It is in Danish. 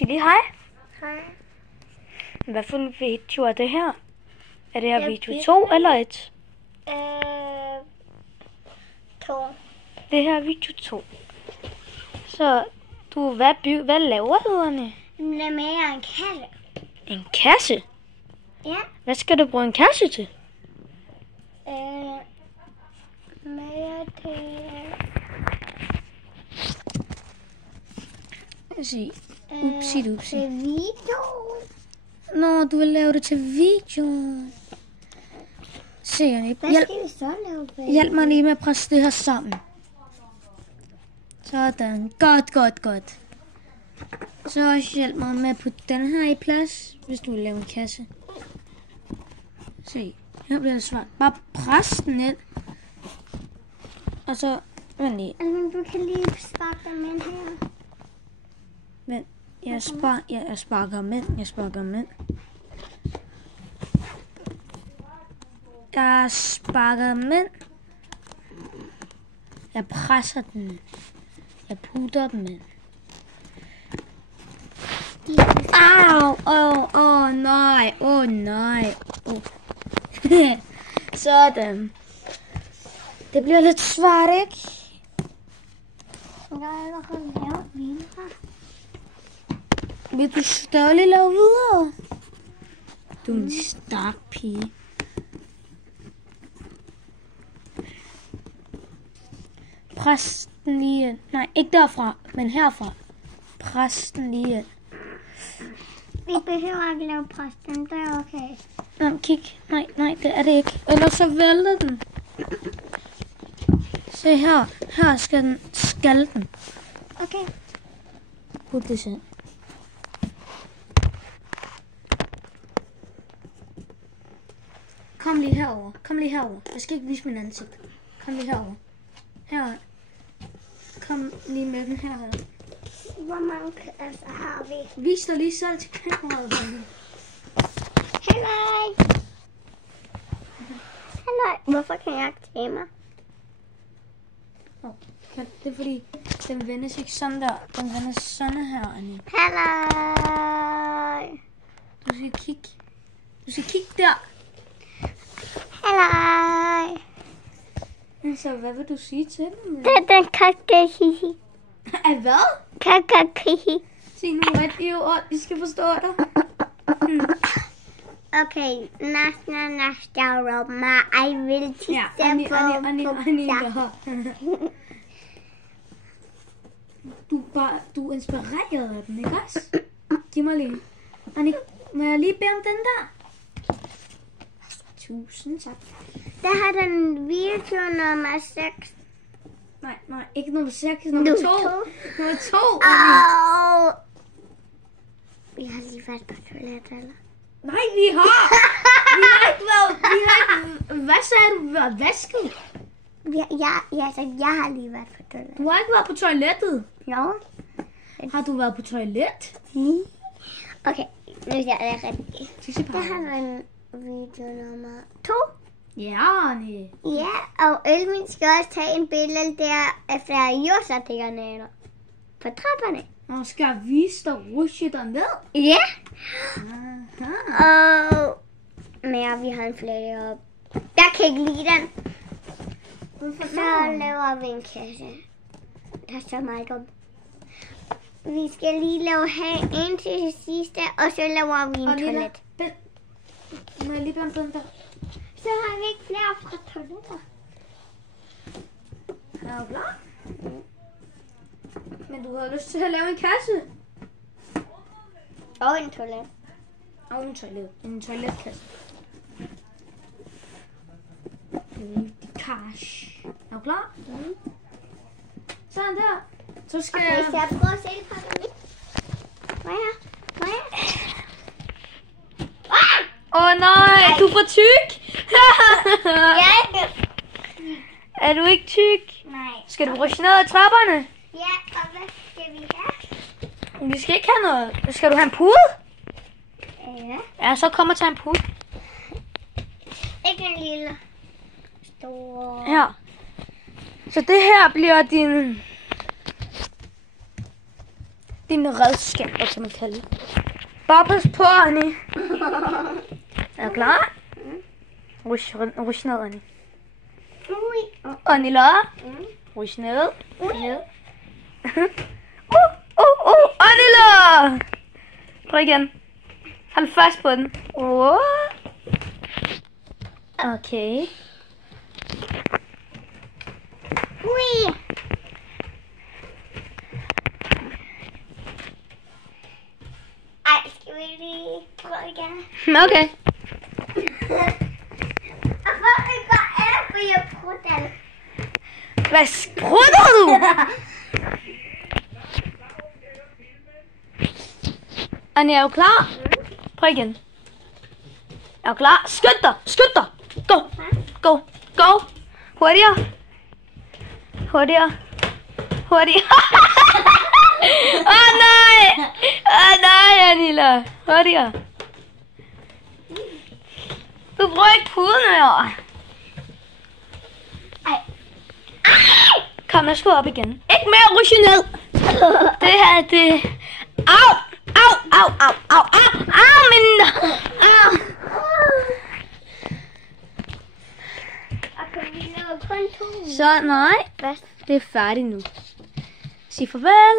Sig lige hej. Hej. Hvad for en video er det her? Er det her video 2 eller 1? 2. Det her er video 2. Så hvad laver du, Anne? Det med en kasse. En kasse? Ja. Hvad skal du bruge en kasse til? Med til... Sig. Upsi. Til video. Nå, du vil lave det til video. Se, Anne. Hvad skal vi så lave? Hjælp mig lige med at presse det her sammen. Sådan. Godt. Så også hjælp mig med at putte den her i plads, hvis du vil lave en kasse. Se, her bliver det svært. Bare pres den ind. Og så, vent lige. Altså, du kan lige sparke dem ind her. Vent, jeg sparker dem ind. Jeg sparker dem ind. Jeg presser den. Jeg putter dem ind. Au! Nej. Sådan. Det bliver lidt svært, ikke? Jeg har allerede lavet videre. Vil du stadig lave videre? Du er en stærk pige. Pres den lige ind. Nej, ikke derfra, men herfra. Pres den lige ind. Vi behøver ikke lave præsten, det er okay. Nå, kig. Nej, det er det ikke. Ellers så vælter den. Se her. Her skal den. Okay. Put det ind. Kom lige herover. Jeg skal ikke vise min ansigt. Kom lige herover. Her. Kom lige med den her. Hvor mange kasser har vi? Vis dig lige selv til kameraet. Halløj. Hvorfor kan jeg ikke tage mig? Det er fordi, den vendes ikke sådan der. Den vendes sådan her, Annie. Halløj. Du skal kigge der. Halløj. Så hvad vil du sige til dem? Det er den kakahihi. Hvad? Kakahihi. Sig nu et ord, I skal forstå dig. Okay, næste Roma. I will teach them Du er inspireret af den, ikke også? Giv mig lige. Annie, må jeg lige bede om den der? Tusind tak. Der har den video nummer 6. Nej, ikke nummer 6, nummer 2. Nummer 2. Au! Vi har lige været på toilettet, eller? Nej, vi har ikke været. Hvad sagde du? Vi har vasket. Jeg har lige været på toilettet. Du har ikke været på toilettet. Jo. Har du været på toilet? Okay, nu er det rigtigt. Der har en video nummer 2. Ja, Annie. Ja, og Elmin skal også tage en billede der efter jordsartikerne på trapperne. Og skal jeg vise dig rushe derned? Ja. Aha. Og mere, vi har en flere op. Jeg kan ikke lide den. Så laver vi en kasse. Der er så meget om. Vi skal lige lave en til det sidste, og så laver vi en toilet. Må jeg lige bede om den der? Så har vi ikke flere efter toiletter. Er du klar? Men du har lyst til at lave en kasse? Og en toilet. Og en toilet. En toiletkasse. Cash. Er du klar? Sådan der. Så skal jeg... Okay, så jeg prøver at se det på den. Nej, du er for tyk. Er du ikke tyk? Nej. Skal du rush ned ad trapperne? Ja, og hvad skal vi have? Vi skal ikke have noget. Skal du have en pude? Ja, så kom og tag en pude. Ikke en lille. Stor. Ja. Så det her bliver din dine redskaber, kan man kalde det. Bare pas på, Annie. Er du klar? Rush ned, Annie. Annie, lad. Rush ned. Annie, lad. Prøv igen. Hold fast på den. Okay. Ej, skal vi lige prøve igen? Okay. Og hvor vi går efter, jeg prutter den. Hvad sprutter du? Annie, er du klar? Prøv igen. Er du klar? Skynd dig! Skynd dig! Go! Hurtigere! Nej, Anila. Hurtigere. Du bruger ikke puden mere. Kom, lad os gå op igen. Ikke mere rushe ned. Det her, det... Au, min... Au. Så nej, det er færdigt nu. Sig farvel.